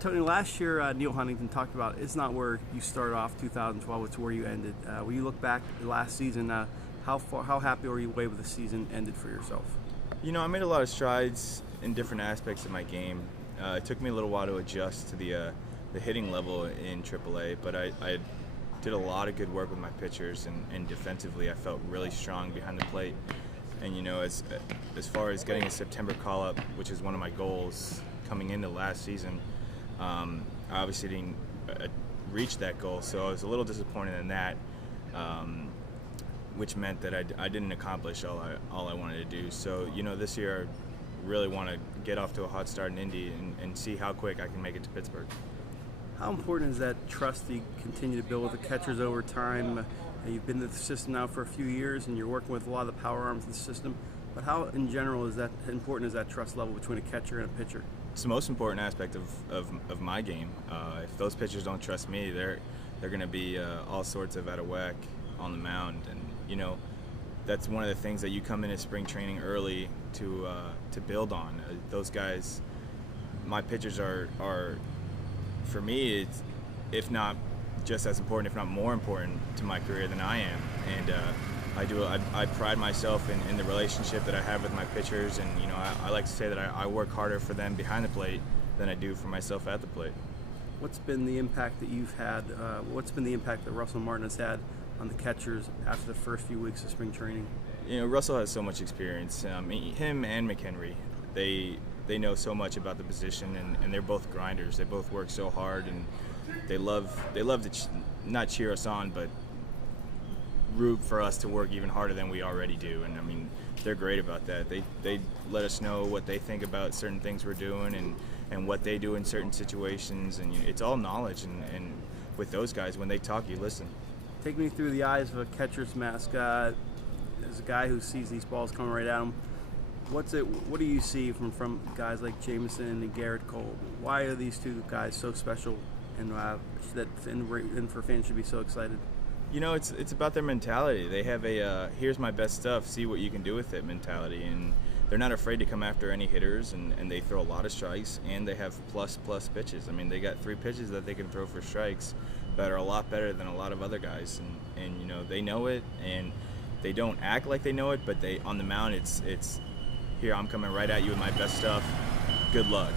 Tony, last year Neil Huntington talked about it's not where you started off 2012, it's where you ended. When you look back at last season, how happy were you way with the season ended for yourself? You know, I made a lot of strides in different aspects of my game. It took me a little while to adjust to the hitting level in AAA, but I did a lot of good work with my pitchers, and defensively I felt really strong behind the plate. And you know, as far as getting a September call-up, which is one of my goals coming into last season, I obviously didn't reach that goal, so I was a little disappointed in that, which meant that I didn't accomplish all I wanted to do. So you know, this year I really want to get off to a hot start in Indy and see how quick I can make it to Pittsburgh. How important is that trust that you continue to build with the catchers over time? You've been in the system now for a few years, and you're working with a lot of the power arms in the system. But how, in general, is that important? Is that trust level between a catcher and a pitcher? It's the most important aspect of my game. If those pitchers don't trust me, they're going to be all sorts of out of whack on the mound. And you know, that's one of the things that you come into spring training early to build on. Those guys, my pitchers are for me, it's, if not just as important, if not more important to my career than I am. And I pride myself in the relationship that I have with my pitchers, and you know, I like to say that I work harder for them behind the plate than I do for myself at the plate. What's been the impact that you've had? What's been the impact that Russell Martin has had on the catchers after the first few weeks of spring training? You know, Russell has so much experience. Him and McHenry, they know so much about the position, and they're both grinders. They both work so hard, and they love to not cheer us on, but root for us to work even harder than we already do. And I mean, they're great about that. They let us know what they think about certain things we're doing, and what they do in certain situations, and you know, it's all knowledge. And with those guys, when they talk, you listen. Take me through the eyes of a catcher's mask. As a guy who sees these balls coming right at him, what do you see from guys like Jameson and Garrett Cole? Why are these two guys so special, and and for fans should be so excited? You know, it's about their mentality. They have a here's my best stuff, see what you can do with it mentality, and they're not afraid to come after any hitters, and they throw a lot of strikes, and they have plus pitches. I mean, they got 3 pitches that they can throw for strikes that are a lot better than a lot of other guys, and you know, they know it, and they don't act like they know it, but they on the mound, it's here, I'm coming right at you with my best stuff, good luck.